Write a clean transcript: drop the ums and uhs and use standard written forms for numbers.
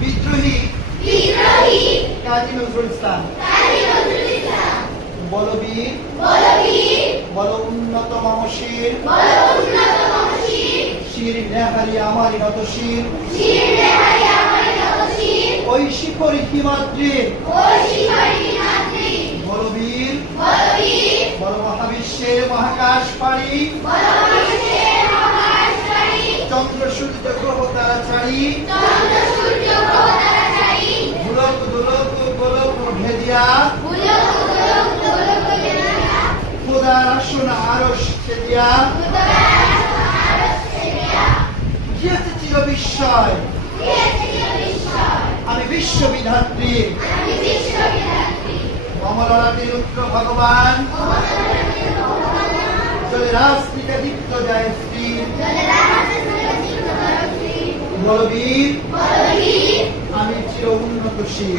বিদ্রোহী কাজী নজরুল ইসলাম। বলবীর বল উন্নত মমশির শির নেহারি আমারি নত শির ওই শিখরি হিমাদ্রির বলবীর বল মহাবিশ্বের মহাকাশ পাড়ি চন্দ্র সূর্য গ্রহ তারা ছাড়ি গোলক দোলক গোলক ভেদিয়া খোদার আসন আরশ ছেদিয়া গিয়েছে চির বিস্ময় আমি বিশ্ববিধাত্রী কমলনাথের রুদ্র ভগবান চলে রাজপিতা দীপ্ত যায় শ্রী বলবীর আমি চির উন্নতশীল